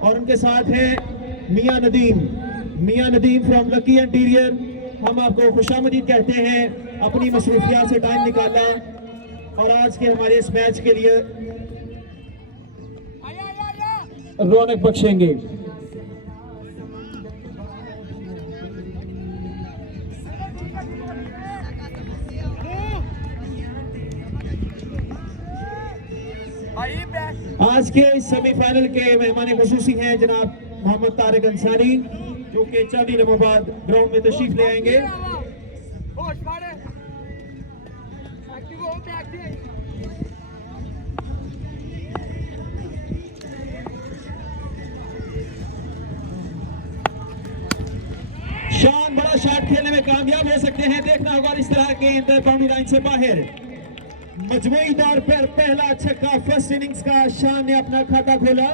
और उनके साथ है मियां नदीम फ्रॉम लकी इंटीरियर। हम आपको खुशामदीद कहते हैं, अपनी मसरूफियात से टाइम निकाला और आज के हमारे इस मैच के लिए रौनक बख्शेंगे। आज के सेमीफाइनल के मेहमान खुसूसी हैं जनाब मोहम्मद तारिक अंसारी, जो कि चंद ही लम्हों बाद ग्राउंड में तशरीफ ले आएंगे। शान बड़ा शॉट खेलने में कामयाब हो सकते हैं, देखना होगा इस तरह के इंटर बाउंड्री लाइन से बाहर। मजमूई तौर पर पहला छक्का फर्स्ट इनिंग्स का, शान ने अपना खाता खोला।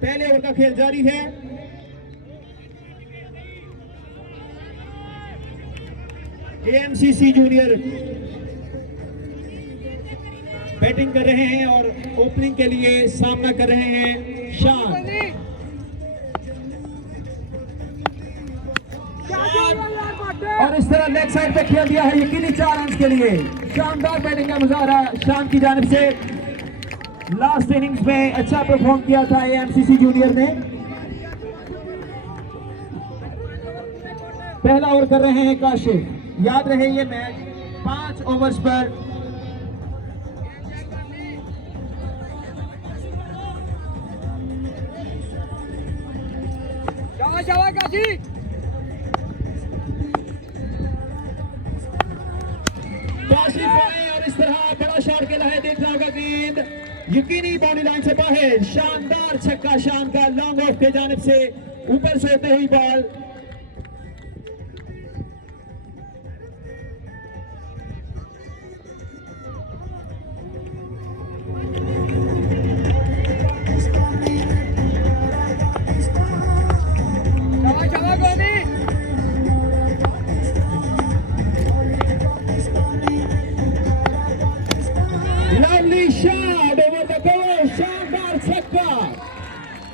पहले ओवर का खेल जारी है। एएमसीसी जूनियर बैटिंग कर रहे हैं और ओपनिंग के लिए सामना कर रहे हैं शान। और इस तरह लेग साइड पे खेल दिया है, यकीनी 4 रन के लिए। शानदार बैटिंग का मुजाहरा शान की जानिब से। लास्ट इनिंग्स में अच्छा परफॉर्म किया था एएमसीसी जूनियर ने। पहला ओवर कर रहे हैं काशिफ। याद रहे ये मैच 5 ओवर्स पर और इस तरह बड़ा शॉट खेला है, देखना होगा गेंद यकीनी बाउंड्री लाइन से बाहर। शानदार छक्का शान का, लॉन्ग ऑफ के जानिब से ऊपर से होते हुई बॉल।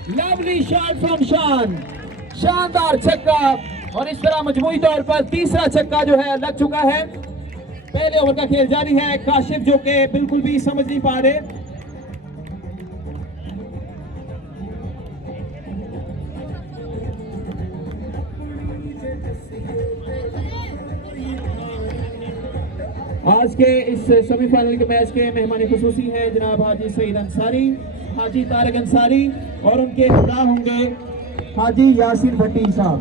लवली शॉट फ्रॉम शान, शानदार छक्का। और इस तरह मजमूई तौर पर तीसरा छक्का जो है लग चुका है। पहले ओवर का खेल जारी है। काशिफ जो कि बिल्कुल भी समझ नहीं पा रहे। आज के इस सेमीफाइनल के मैच के मेहमान खुसूसी हैं जनाब हाजी सईद अंसारी, हाजी तारिक अंसारी और उनके हमरा होंगे हाजी यासीन भट्टी साहब,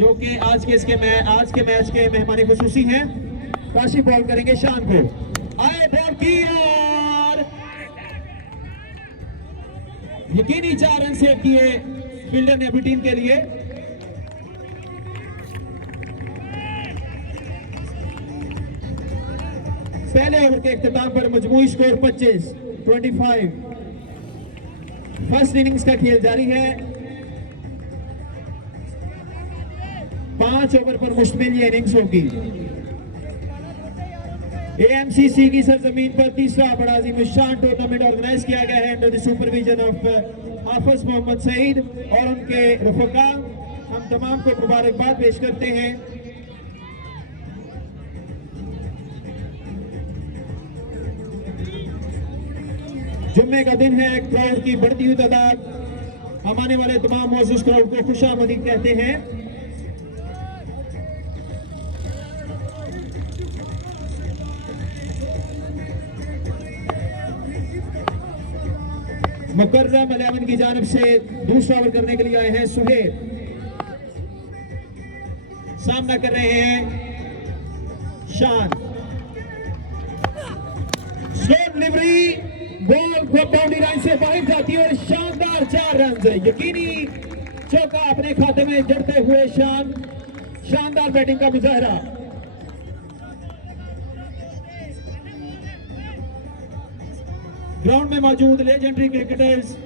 जो कि आज के मैच के मेहमान खुसूसी हैं। काशिफ बॉल करेंगे शान को। आए बॉल की और यकीनी 4 रन सेव किए फील्डर ने अपनी टीम के लिए। पहले ओवर के इख्तिताम पर मजमूई स्कोर 25 फर्स्ट इनिंग्स का खेल जारी है। 5 ओवर पर मुश्तमिल ये इनिंग्स होगी। एएमसीसी की सरजमीन पर तीसरा बड़ा अज़ीमुश्शान टूर्नामेंट ऑर्गेनाइज किया गया है अंडर द सुपरविजन ऑफ हाफिज मोहम्मद सईद और उनके रफका। हम तमाम को मुबारकबाद पेश करते हैं। जुम्मे का दिन है, क्राउड की बढ़ती हुई तादाद। हम आने वाले तमाम मौजूद क्राउड को खुशामदीद कहते हैं। मुकर्रम 11 की जानिब से दूसरा ओवर करने के लिए आए हैं सुहेब। सामना कर रहे हैं शान। Slow delivery, ball boundary line से बाहर जाती है और शानदार 4 रन, यकीनी चौका अपने खाते में जड़ते हुए शान। शानदार बैटिंग का मुजाहरा। ग्राउंड में मौजूद लेजेंडरी क्रिकेटर्स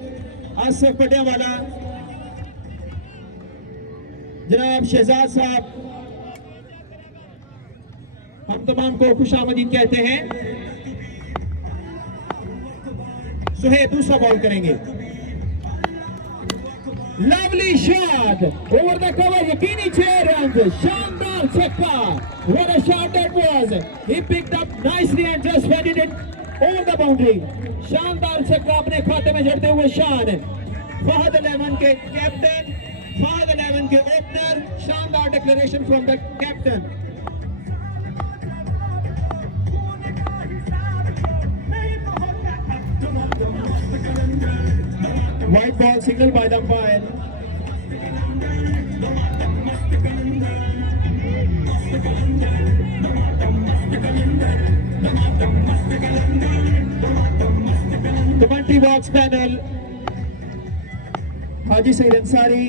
आसिफ पटियावाला, जनाब शहजाद साहब, हम तमाम को खुशामदीद कहते हैं। सुहेब दूसरा बॉल करेंगे। Lovely shot over the cover. Yakini 6 runs. Shandar chakka. What a shot that was. He picked up nicely and just headed it over the boundary. शानदार छक्का अपने खाते में जड़ते हुए शान फहद 11 के कैप्टन, फहद 11 के ओपनर. शानदार declaration from the captain. White ball signal by the umpire. Commentary box panel. Haji Saeed Ansari,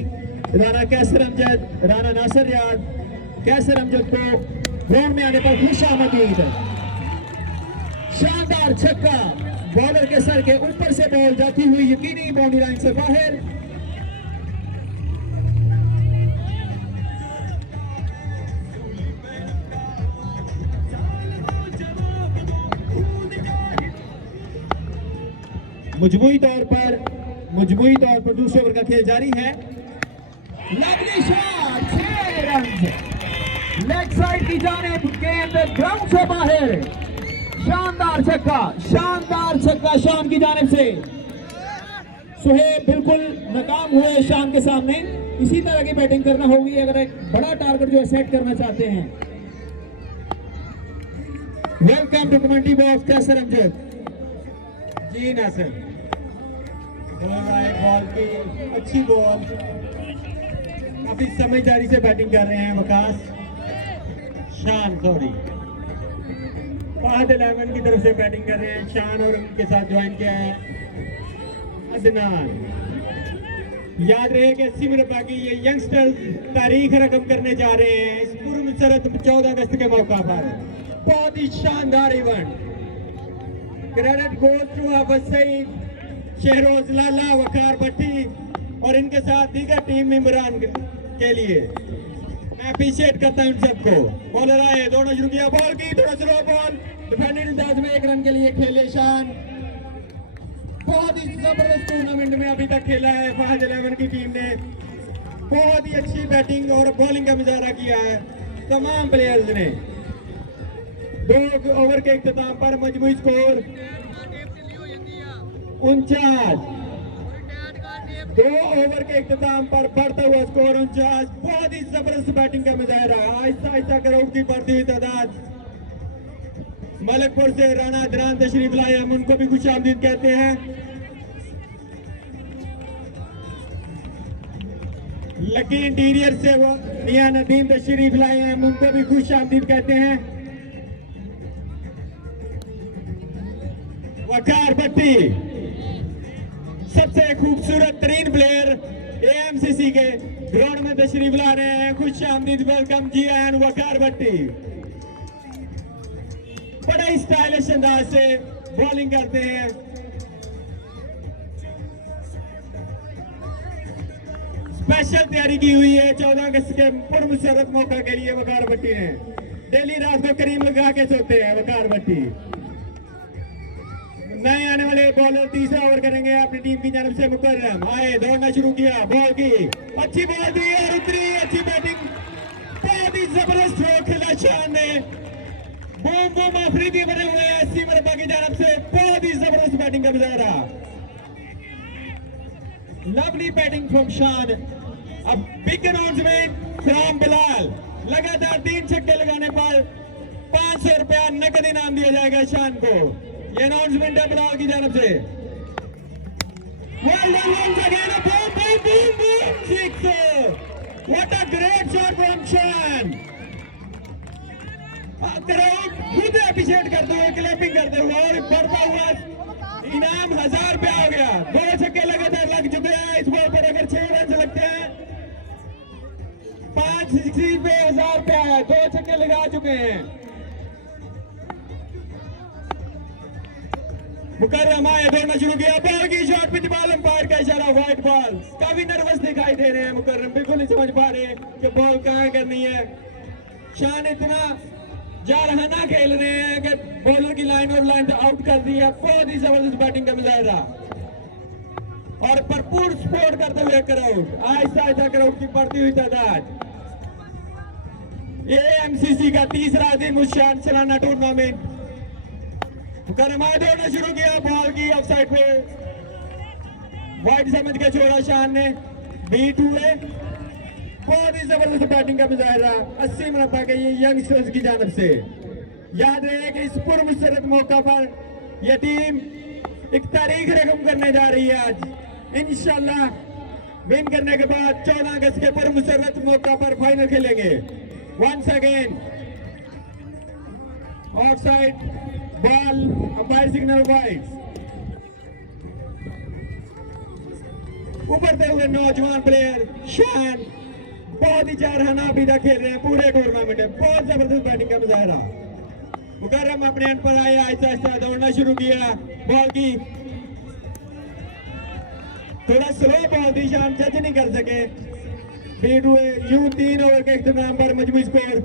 Rana Kaiser Amjad, Rana Nasir Riyad. Kaiser Amjad को ग्राउंड में आने पर खुश आमदीद. शानदार छक्का बॉलर के सर के ऊपर से बॉल जाती हुई यकीनी बाउंड्री लाइन से बाहर. मजमूई तौर पर दूसरे ओवर का खेल जारी है. Lovely shot, 6 run leg side की जानिब गेंद ग्राउंड से बाहर. शानदार छक्का शान की जानिब से. सुहेब बिल्कुल नाकाम हुए शान के सामने. इसी तरह की बैटिंग करना होगी अगर एक बड़ा टारगेट जो है सेट करना चाहते हैं. Welcome to commentary box Qaiser Amjad. जी नासिर, बॉल की अच्छी बॉल, काफी समझदारी से बैटिंग कर रहे हैं वकास शान. फहद 11 की तरफ से बैटिंग कर रहे हैं शान और उनके साथ ज्वाइन किया है अदनान. याद रहे कि 80 मुरब्बा की ये यंगस्टर तारीख रकम करने जा रहे हैं इस पुरमसरत 14 अगस्त के मौका पर. बहुत ही शानदार event. Credit goes to Hafiz Saeed, Shahroz लाला, वकार भट्टी और इनके साथ दीगर टीम मेंबरान के लिए मैं अप्रिशिएट करता हूं सबको. बॉलर आए, दौड़ना शुरू किया, बॉल की थोड़ा स्लो बॉल, डिफेंडिंग अंदाज में 1 रन के लिए खेले शान. बहुत ही जबरदस्त टूर्नामेंट में अभी तक खेला है फहद 11 की टीम ने. बहुत ही अच्छी बैटिंग और बॉलिंग का मुजाहरा किया है तमाम प्लेयर्स ने. 2 ओवर के इख्तिताम पर मजमूई स्कोर 49. 2 ओवर के इख्तिताम पर बढ़ता हुआ स्कोर 49. बहुत ही जबरदस्त बैटिंग का मुजाहरा. आहिस्ता आहिस्ता करोड़ की बढ़ती हुई तादाद. मलकपुर से राणा अदनान तशरीफ लाए, हम उनको भी खुश आमदीद कहते हैं. लकी इंटीरियर से वो मियां नदीम तशरीफ लाए हैं, हम उनको भी खुश आमदीद कहते हैं. वकार भट्टी सबसे खूबसूरत तरीन प्लेयर एएमसीसी के ग्राउंड में तशरीफ ला रहे हैं. खुश आमदीद, वेलकम जी एंड वकार भट्टी. बड़ा ही स्टाइलिश अंदाज से बॉलिंग करते हैं. स्पेशल तैयारी की हुई है 14 अगस्त के पुरमसरत मौका के लिए वकार भट्टी ने. डेली रात को करीम लगा के सोते हैं वकार भट्टी. नए आने वाले बॉलर तीसरा ओवर करेंगे अपनी टीम की जानब से. मुकर्रम आए, दौड़ना शुरू किया, बॉल की अच्छी बॉल दी और उतरी. अच्छी बैटिंग, बहुत ही जबरदस्त थ्रो खेला शान ने. बूम बूम अफरीदी बने हुए हैं 80 मुरब्बा की जानब से. बहुत ही जबरदस्त बैटिंग का मुजाहरा. लवली बैटिंग फ्रॉम शान. अब बिग अनाउंसमेंट फ्रॉम बिलाल. लगातार 3 छक्के लगाने पर 500 रुपया नकद इनाम दिया जाएगा शान को. ये अनाउंसमेंट है बिलाल की जानब से. Well done once again, a boom, boom, boom, boom, six. What a great shot from Shan. Crowd खुद अप्रिशिएट करते हुए, क्लैपिंग करते हुए और बढ़ता हुआ इनाम 1000 रुपया हो गया. 2 छक्के लगातार लग चुके हैं इस बॉल पर. अगर 6 रन लगते हैं 5 सिक्सी पे 1000 रुपया है. 2 छक्के लगा चुके हैं. मुकर्रम आए, दौड़ना शुरू किया, बॉल की शॉट पिच बॉल, अंपायर का इशारा, व्हाइट बॉल. काफी नर्वस दिखाई दे रहे हैं मुकर्रम, बिल्कुल नहीं समझ पा रहे कि बॉल कहां करनी है. शान इतना जारहाना खेल रहे हैं कि बॉलर की लाइन और लाइन आउट कर दी है. बहुत ही जबरदस्त बैटिंग का मुजाहरा और भरपूर सपोर्ट करते हुए क्राउड, आहिस्ता आहिस्ता क्राउड की बढ़ती हुई तादाद। एएमसीसी का तीसरा दिन शान सालाना टूर्नामेंट मुकर्रमा दौड़ना शुरू किया, बॉल की ऑफसाइड पे वाइड समझ के छोड़ा शान ने, बीट हुए। बहुत ही जबरदस्त बैटिंग का मुजाहरा 80 मुरब्बा के ये यंगस्टर्स की जानब से। याद रहे कि इस पुरमसरत मौका पर यह टीम एक तारीख रकम करने जा रही है। आज इंशाल्लाह विन करने के बाद 14 अगस्त के पुरमसरत मौका पर फाइनल खेलेंगे। Once again offside ball, umpire signal wide. उभरते हुए नौजवान प्लेयर शान बहुत ही चारहाना अभी खेल रहे हैं पूरे टूर्नामेंट में, बहुत जबरदस्त बैटिंग का मुजाहरा। मुकर्रम अपने एंड पर आया, आहिस्ता आहिस्ता दौड़ना शुरू किया, बॉल की थोड़ा स्लो बॉल थी, शान जज नहीं कर सके, बीट हुए। यूं 3 ओवर के इख्तिताम पर मजमूई स्कोर,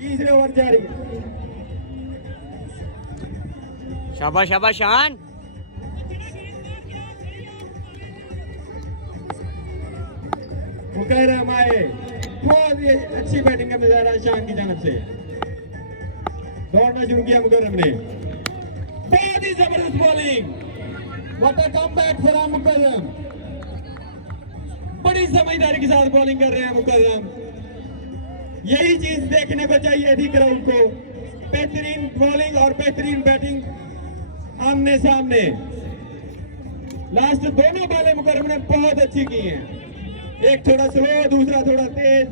तीसरे ओवर जारी। शाबाश शाबाश शान। मुकर्रम आए, बहुत ही अच्छी बैटिंग का मुजाहरा शान की जानब से। दौड़ना शुरू किया मुकर्रम ने, बहुत ही जबरदस्त bowling, what a comeback from Mukarram. बड़ी समझदारी के साथ बॉलिंग कर रहे हैं मुकर्रम, यही चीज देखने को चाहिए थी क्राउड को। बेहतरीन बॉलिंग और बेहतरीन बैटिंग आमने सामने। लास्ट दोनों बॉलें मुकर्रम ने बहुत अच्छी की हैं, एक थोड़ा स्लो, दूसरा थोड़ा तेज।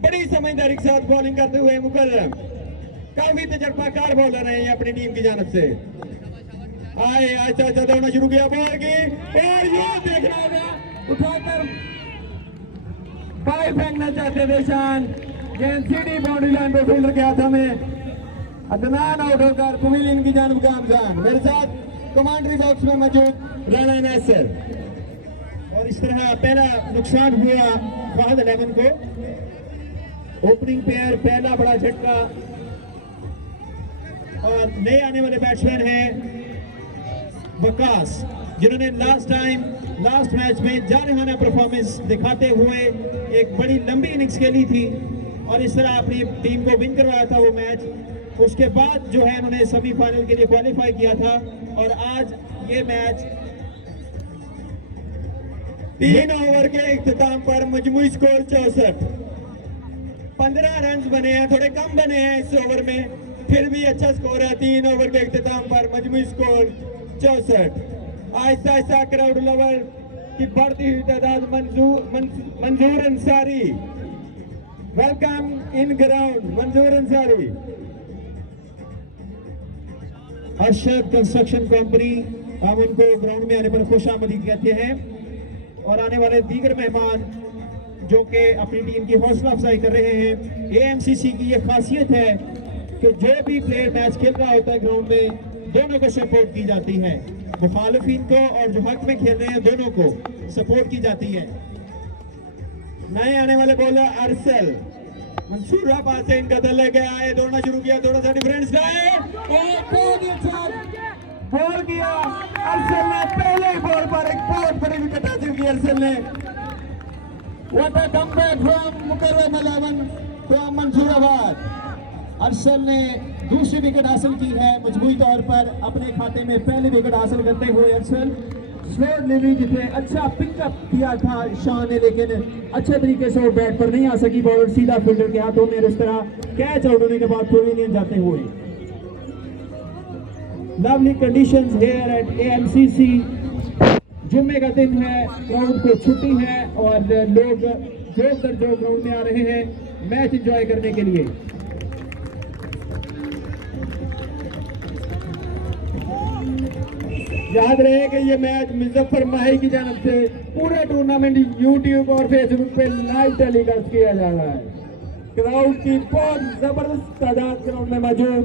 बड़ी समझदारी के साथ बॉलिंग करते हुए मुकर्रम काफी तजर्बाकार बॉलर हैं ये अपनी टीम की जानब से। आए आहिस्ता आहिस्ता दौड़ना शुरू किया बॉल की, और ये देखना होगा उठाकर बाई फेंकना चाहते थे शान, गेंद सीधी बाउंड्री लाइन पर फील्डर के हाथों में। अदनान आउट होकर पवेलियन की जानब गामजान। मेरे साथ कमांडरी बॉक्स में मौजूद राणा नासिर। और इस तरह पहला नुकसान हुआ फहद 11 को। ओपनिंग पेयर पहला बड़ा झटका, और नए आने वाले बैट्समैन हैं वकास, जिन्होंने लास्ट मैच में जानहाना परफॉर्मेंस दिखाते हुए एक बड़ी लंबी इनिंग्स खेली थी और इस तरह अपनी टीम को विन करवाया था वो मैच। उसके बाद जो है उन्होंने सेमीफाइनल के लिए क्वालिफाई किया था, और आज ये मैच 3 ओवर के इख्तिताम पर मजमूई स्कोर 64। 15 रन बने हैं, थोड़े कम बने हैं इस ओवर में, फिर भी अच्छा स्कोर है। 3 ओवर के इख्तिताम पर मजमूई score 64। Aahista Aahista crowd level की बढ़ती हुई तादाद। मंजूर अंसारी, वेलकम इन ग्राउंड मंजूर अंसारी। अरशद कंस्ट्रक्शन कंपनी, हम उनको ग्राउंड में आने पर खुश आमदीद कहते हैं। और आने वाले दीगर मेहमान जो कि अपनी टीम की हौसला अफजाई कर रहे हैं। एएमसीसी की ये खासियत है कि जो भी प्लेयर मैच खेल रहा होता है ग्राउंड में, दोनों को सपोर्ट की जाती है, मुखालिफिन को और जो हक में खेल रहे हैं दोनों को सपोर्ट की जाती है। नए आने वाले बॉलर अरसल मंसूराबाद से इनका दल लेके आए, दौड़ना शुरू किया, थोड़ा सा डिफरेंस लाए और बॉल किया अरसल ने। पहले ही बॉल पर एक बहुत बड़ी विकेट हासिल की अरसल ने। What a comeback from Mukarram 11 from Mansurabad. Arsal ने दूसरी विकेट हासिल की है मजबूती तौर पर, अपने खाते में पहली विकेट हासिल करते हुए अरसल स्लो डिलीवरी जिसे अच्छा पिकअप किया था शान ने, लेकिन अच्छे तरीके से वो बैट पर नहीं आ सकी, बॉलर सीधा फील्डर के हाथों में। इस तरह कैच आउट होने के बाद पवेलियन जाते हुए। Lovely conditions here at AMCC. जुम्मे का दिन है, ग्राउंड को छुट्टी है और लोग जो ग्राउंड में आ रहे हैं मैच एंजॉय करने के लिए। याद रहे कि ये मैच मुजफ्फर माही की जानब से पूरा टूर्नामेंट यूट्यूब और फेसबुक पे लाइव टेलीकास्ट किया जा रहा है। क्राउड की बहुत जबरदस्त तादाद ग्राउंड में मौजूद।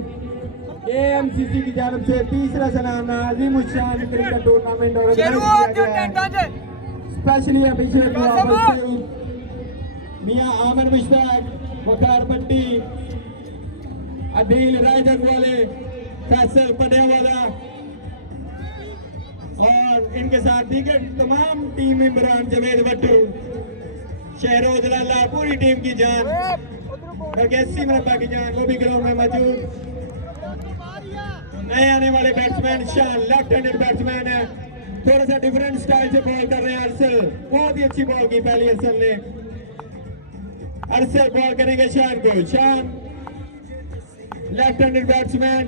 एएमसीसी की जानब से तीसरा सालाना अजीम उशान क्रिकेट टूर्नामेंट ऑर्गेनाइज किया गया है। स्पेशली अभिषेक मियां आमन मुश्ताक, वकार भट्टी, अदील रायजन वाले, फैसल पटियाला, और इनके साथ दीगर तमाम टीम मेंबरान जवेद भट्टू, शहरोज लाला, पूरी टीम की जान, बल्कि 80 मिनट की जान, वो भी ग्राउंड में मौजूद। नए आने वाले बैट्समैन शान, लेफ्ट हैंडेड बैट्समैन है, थोड़ा सा डिफरेंट स्टाइल से बॉल कर रहे हैं अरसल। बहुत ही अच्छी बॉल की पहली अरसल ने। अरसल बॉल करेंगे शान को। शान लेफ्ट हैंडेड बैट्समैन।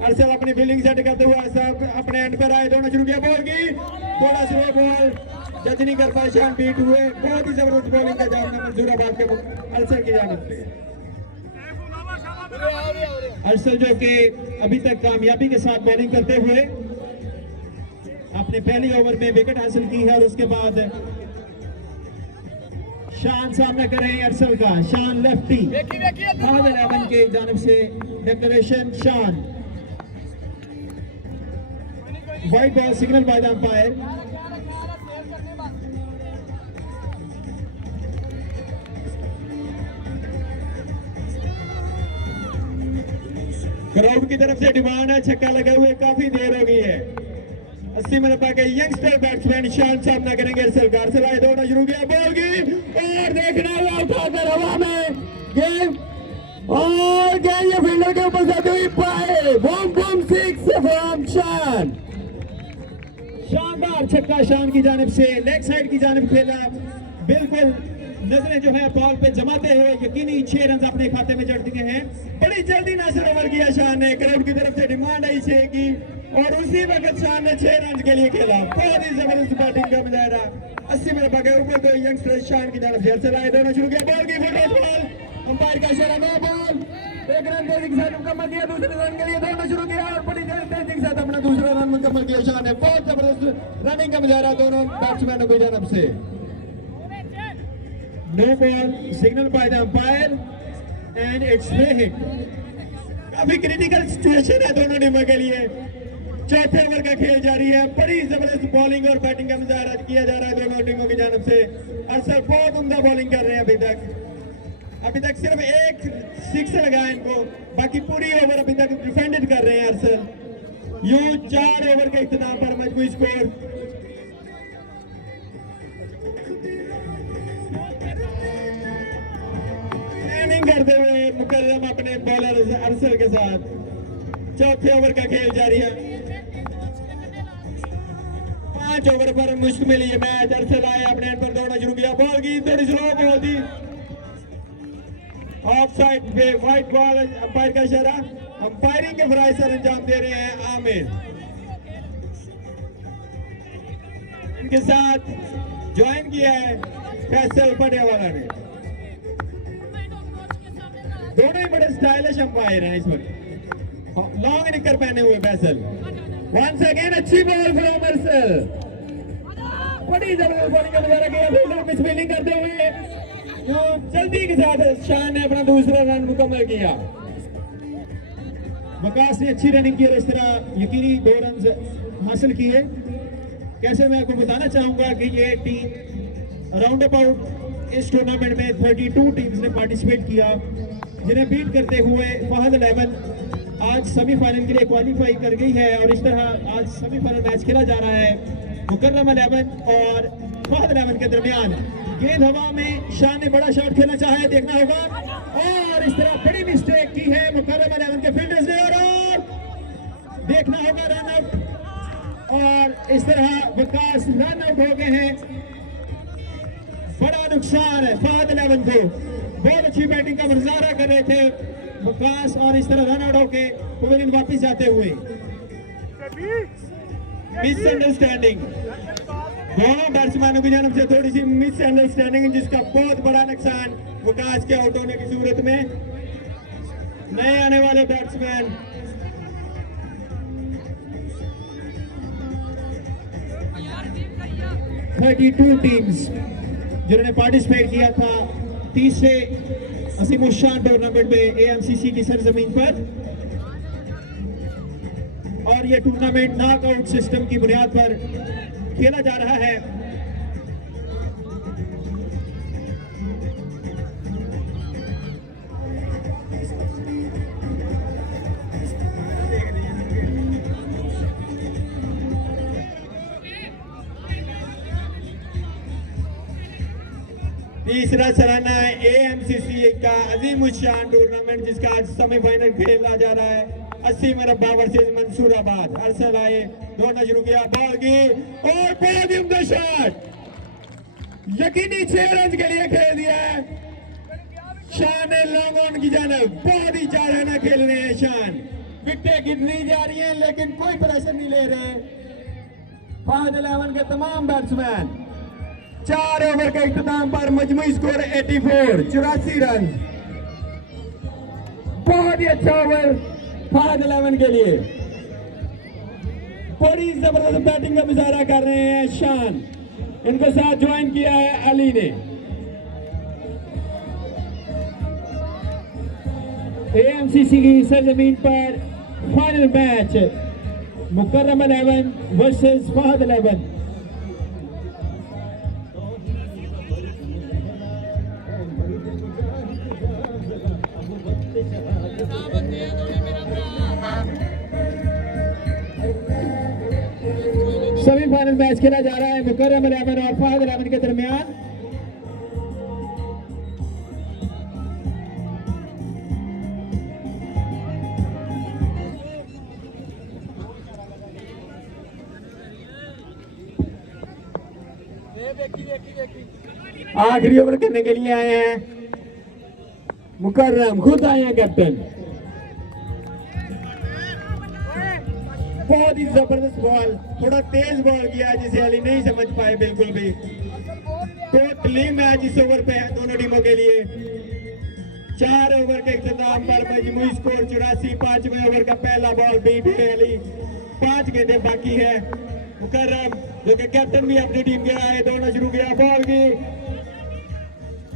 अरसल अपनी फील्डिंग सेट करते हुए सब अपने एंड पर आए, दोनों शुरू किया बॉल की, थोड़ा स्लो बॉल, जज नहीं कर पाए, शान बीट हुए। बहुत ही जबरदस्त बॉलिंग का जाम मंजूराबाद के अरसल की जानिब से। अरसल जो कि अभी तक कामयाबी के साथ बॉलिंग करते हुए अपने पहली ओवर में विकेट हासिल की है, और उसके बाद शान सामना कर रहे हैं अरसल का। शान लेफ्टी, फहद 11 के जानिब से डिक्लेरेशन शान। White ball signal by the umpire. Crowd की तरफ से डिमांड है, छक्का लगे हुए काफी देर हो गई है। 80 मिनट के यंगस्टर बैट्समैन शान सामना करेंगे अरसल का। अरसल आए, दौड़ना शुरू किया, बॉल की, और देखना हुआ उठाकर हवा में गेंद, और गेंद ये फील्डर के ऊपर जाती हुई पाए। बूम बूम सिक्स फ्रॉम शान। शानदार छक्का शान की जानिब से, लेग साइड की जानिब खेला, बिल्कुल नजरें जो है बॉल पे जमाते हुए यकीनी 6 रन अपने खाते में जड़ दिए हैं। बड़ी जल्दी नासिर ओवर किया शान ने, क्राउड की तरफ से डिमांड आई 6 की, और उसी वक्त शान ने 6 रन के लिए खेला। बहुत ही जबरदस्त बैटिंग का मुजाहरा। 80 मिनट के ऊपर तो यंगस्टर शान की जानिब से अरसल आए, दोनों शुरू किया, बॉल की, फुटबॉल बॉल, अंपायर का इशारा, नो बॉल। 1 रन तेजी के साथ मुकम्मल किया, दूसरे रन के लिए दौड़ना शुरू किया, और बड़ी तेजी के साथ अपना दूसरा रन मुकम्मल किया शान ने। बहुत जबरदस्त रनिंग का मुजाहरा दोनों बैट्समैनों की जानिब से। No ball signal by the umpire and it's no hit. काफी क्रिटिकल सिचुएशन है दोनों टीमों के लिए। चौथे ओवर का खेल जारी है, बड़ी जबरदस्त बॉलिंग और बैटिंग का मुजाहरा किया जा रहा है दोनों टीमों की जानिब से। अरसल बहुत उम्दा बॉलिंग कर रहे हैं अभी तक सिर्फ 1 सिक्स लगा है इनको, बाकी पूरी ओवर अभी तक डिफेंडेड कर रहे हैं अरसल। यूं 4 ओवर के इख्तिताम पर मजमूई स्कोर करते हुए मुकर्रम अपने बॉलर अरसल के साथ। चौथे ओवर का खेल जारी है, 5 ओवर पर मुश्तमिल ये मैच। अरसल आए, अपने एंड पर दौड़ना शुरू किया, बॉल की, थोड़ी स्लो बॉल थी, ऑफ साइड पे व्हाइट बॉल। अंपायर का इशारा, अंपायरिंग के फराइज सर अंजाम दे रहे हैं आमिर। इनके साथ ज्वाइन किया है फैसल पटेवाला ने। दोनों ही बड़े स्टाइलिश अंपायर हैं इस वक्त, लॉन्ग निकर पहने हुए फैसल। वंस अगेन अच्छी बॉल फ्रॉम अरसल, बड़ी जबरदस्त बॉलिंग का मुजाहरा किया, फील्डर मिस फील्डिंग करते हुए जल्दी के साथ शान ने अपना दूसरा रन मुकम्मल किया। वकास ने अच्छी रनिंग की और इस तरह यकीनी 2 रन हासिल किए। कैसे मैं आपको बताना चाहूंगा कि ये टीम राउंड अबाउट इस टूर्नामेंट में 32 टीम्स ने पार्टिसिपेट किया, जिन्हें बीट करते हुए फहद 11 आज सेमीफाइनल के लिए क्वालिफाई कर गई है। और इस तरह आज सेमीफाइनल मैच खेला जा रहा है मुकर्रम 11 और फहद 11 के दरमियान। गेंद हवा में, शान ने बड़ा शॉट खेलना चाहा है, देखना होगा, और इस तरह बड़ी मिस्टेक की है मुकर्रम 11 के फील्डर्स ने, और देखना होगा रन आउट। और इस तरह विकास रन आउट हो गए हैं। बड़ा नुकसान है फहद 11 को, बहुत अच्छी बैटिंग का मुजाहरा कर रहे थे विकास, और इस तरह रन आउट होके पवेलियन वापस जाते हुए। मिसअंडरस्टैंडिंग दोनों बैट्समैनों की जानिब से, थोड़ी सी मिसअंडरस्टैंडिंग, जिसका बहुत बड़ा नुकसान विकास के आउट होने की सूरत में। नए आने वाले बैट्समैन 32 टीम्स जिन्होंने पार्टिसिपेट किया था तीसरे असीम शान टूर्नामेंट में एएमसीसी की सरजमीन पर, और यह टूर्नामेंट नॉकआउट सिस्टम की बुनियाद पर खेला जा रहा है। तीसरा सालाना AMCC का अजीम शान टूर्नामेंट जिसका आज सेमीफाइनल खेला जा रहा है 80 मरबा वर्सेस मंसूराबाद। अरसल आए, दौड़ना शुरू किया, बॉल की और बहुत ही उम्दा शॉट, यकीनी 6 रन के लिए खेल दिया है शान ने लॉन्ग ऑन की जानब। बहुत ही चाराना खेल रहे हैं शान, विकेटें गिरनी जा रही हैं लेकिन कोई प्रेशर नहीं ले रहे फहद 11 के तमाम बैट्समैन। 4 ओवर के इख्तिताम पर मजमूई स्कोर 84 रन। बहुत ही अच्छा ओवर फहद 11 के लिए। बड़ी जबरदस्त बैटिंग का मुजाहरा कर रहे हैं शान, इनके साथ ज्वाइन किया है अली ने। AMCC की सरजमीन पर फाइनल मैच मुकर्रम 11 वर्सेस फहद 11। सेमीफाइनल मैच खेला जा रहा है मुकर्रम 11 और फहद 11 के दरमियान। आखिरी ओवर करने के लिए आए हैं मुकर्रम, खुद आए हैं कैप्टन। बहुत ही जबरदस्त बॉल, थोड़ा तेज बॉल किया जिसे अली नहीं समझ पाए बिल्कुल भी। टोटली मैच इस ओवर पे है दोनों टीमों के लिए। 4 ओवर के इख्तिताम पर मजमूई स्कोर 84। 5वें ओवर का पहला बॉल बीट है अली, 5 गेंदें बाकी है। मुकर्रम जो कि कैप्टन भी अपनी टीम के आए, दौड़ना शुरू किया, बॉल की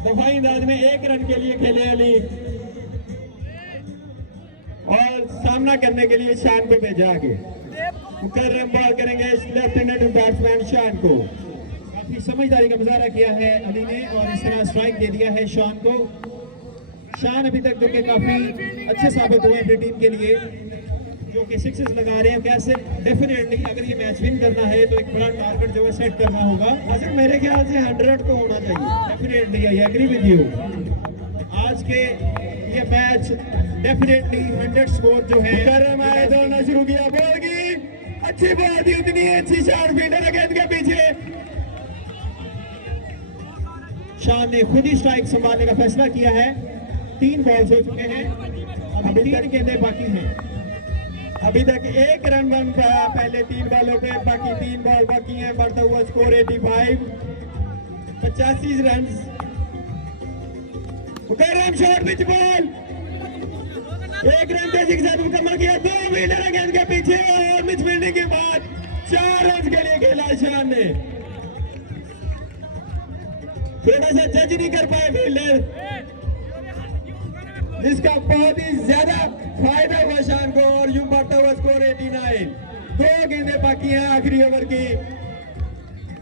दफाई अंदाज में 1 रन के लिए खेले अली और सामना करने के लिए शान को भेजा आगे। मुकर्रम बॉल करेंगे लेफ्ट हैंडेड बैट्समैन शान को। काफी समझदारी का मुजाहरा किया है अली ने और इस तरह स्ट्राइक दे दिया है शान को। शान अभी तक जो कि काफी अच्छे साबित हुए अपनी टीम के लिए, जो कि सिक्सेस लगा रहे हैं। कैसे डेफिनेटली अगर ये मैच विन करना है तो एक बड़ा टारगेट जो है सेट करना होगा। असल मेरे ख्याल से 100 तो होना चाहिए। Definitely I agree with you. आज के ये मैच डेफिनेटली 100 स्कोर जो है। मुकर्रम आए, दौड़ना शुरू किया, बॉल की अच्छी बॉल थी, उतनी अच्छी शार्प फील्डर गेंद के पीछे। शान ने खुद ही स्ट्राइक संभालने का फैसला किया है। 3 बॉल्स हो चुके हैं, अभी 3 गेंदें बाकी हैं। अभी तक 1 रन बन पाया पहले 3 बॉलों पे, बाकी 3 बॉल बाकी हैं। बढ़ता हुआ स्कोर 85, 85 रन। मुकर्रम शॉट पिच बॉल, 1 रन तेजी के साथ मुकम्मल किया। 2 फील्डर गेंद के पीछे और मिस फील्डिंग के बाद 4 रन के लिए खेला शान ने। थोड़ा सा जज नहीं कर पाए फील्डर, जिसका बहुत ही ज्यादा फायदा हुआ शान को और यूं बढ़ता हुआ स्कोर 89। 2 गेंदें बाकी हैं आखिरी ओवर की।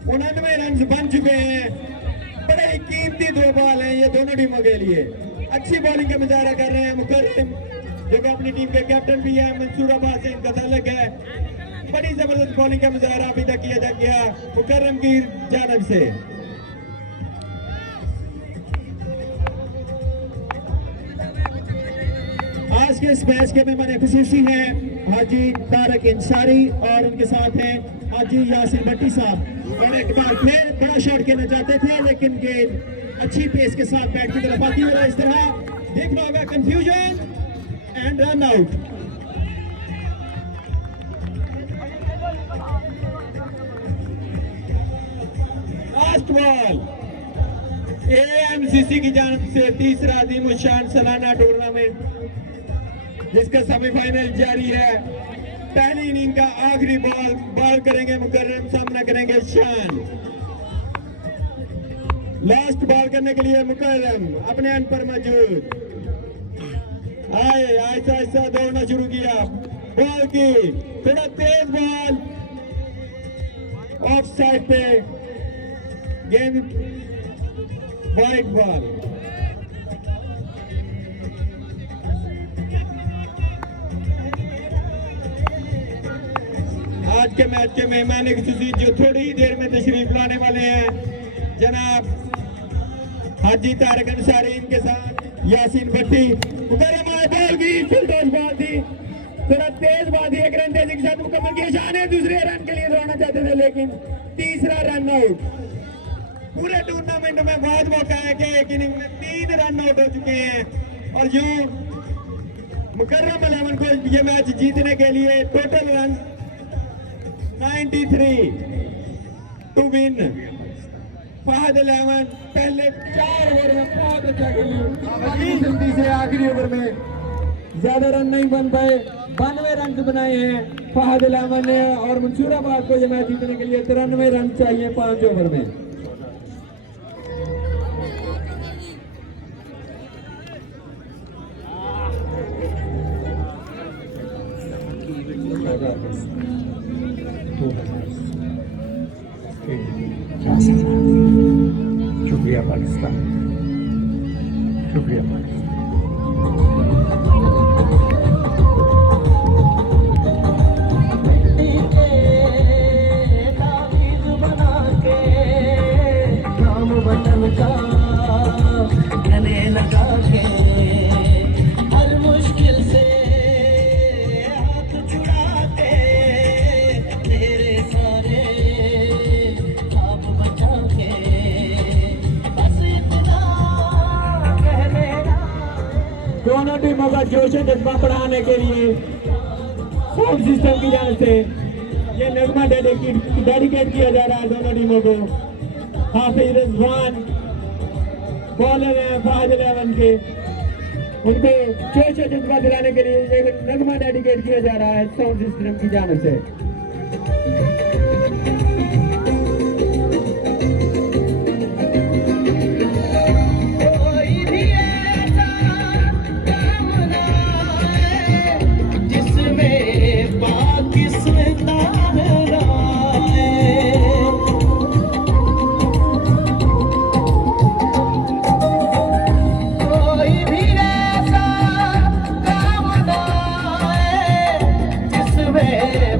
99 रन बन चुके हैं। बड़े ही कीमती 2 बॉल हैं ये दोनों टीमों के लिए। अच्छी बॉलिंग का मुजाहरा कर रहे हैं मुकर्रम, जो कि अपनी टीम के कैप्टन भी है। मंसूराबाद से इनका ताल्लुक है। बड़ी जबरदस्त बॉलिंग का मुजाहरा अभी तक किया जा गया मुकर्रम की जानब से। आज के इस मैच के मेहमान खुसूसी हैं हाजी तारक अंसारी और उनके साथ हैं हाजी यासिन भट्टी साहब। और एक बार फिर बड़ा शॉट खेलना चाहते थे लेकिन गेंद अच्छी पेस के साथ बैट की तरफ आती है। इस तरह देखना होगा confusion and run out. Last ball AMCC की जानब से तीसरा अजीम शान सालाना टूर्नामेंट जिसका सेमीफाइनल जारी है। पहली इनिंग का आखिरी बॉल करेंगे मुकर्रम, सामना करेंगे शान। लास्ट बॉल करने के लिए मुकर्रम अपने एंड पर मौजूद आए, आहिस्ता आहिस्ता दौड़ना शुरू किया, बॉल की थोड़ा तेज बॉल ऑफ साइड पे, गेंद वाइड बॉल। आज के मैच के मेहमान खुसूसी जो थोड़ी ही देर में तशरीफ लाने वाले हैं जनाब हाजी तारक अंसारी, इनके साथ यासीन भट्टी। मुकर्रमा बॉल की फुल टॉस बॉल थी, थोड़ा तेज बॉल थी, एक रन तेजी के साथ मुकम्मल किया। शान है दूसरे रन के लिए दौड़ना चाहते थे लेकिन तीसरा रन आउट। पूरे टूर्नामेंट में बहुत मौका है कि एक इनिंग में 3 रन आउट हो चुके हैं और यूं मुकर्रम 11 को ये मैच जीतने के लिए total run 93 to win. Fahad 11 पहले 4 ओवर में बहुत अच्छा खेली, जल्दी से आखिरी ओवर में ज्यादा रन नहीं बन पाए, 92 रन बनाए हैं फहद 11 ने और मंसूराबाद को ये मैच जीतने के लिए 93 रन चाहिए 5 ओवर में। शुक्रिया पाकिस्तान, शुक्रिया पाकिस्तान। दोनों टीमों का जोश जज्बा बढ़ाने के लिए साउंड सिस्टम की जान से ये नगमा डेडिकेट किया जा रहा है दोनों टीमों को। हाफिज रिजवान बॉलर हैं फहद 11 के, उनको जोश जज्बा दिलाने के लिए ये नगमा डेडिकेट किया जा रहा है साउंड सिस्टम की जान से।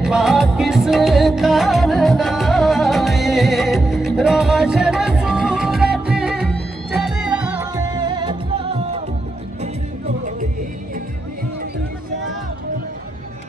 पाकिस्तान आए रोशन